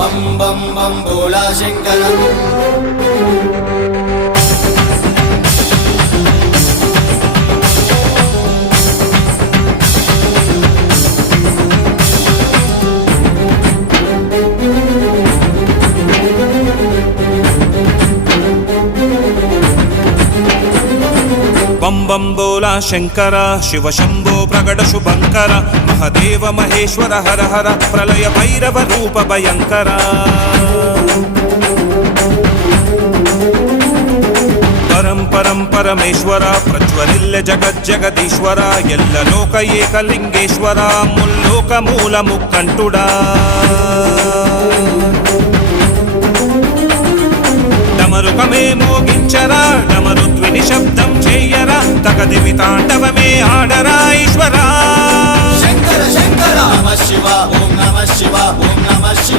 बम बम बम भोला शंकर। बम बम बोला शंकर शिव शंभो प्रगट शुभंकर महदेव महेश्वर हर हर प्रलय भैरव रूप भयंकर परम परम परमेश्वर प्रज्वलिल्य जगज्जगदीश्वर एल्ल लोक एकलिंगेश्वर मुल्लोक मूल मुक्कंटुडा डमरुकमे मोगिंचरा डमरुद्विनि शब्दं चेयरा तकदिवि तांडवमे आडरा ईश्वरा। शंकर शंकर नमः शिवा ओम नमः शिवा ओम नमः शिवा।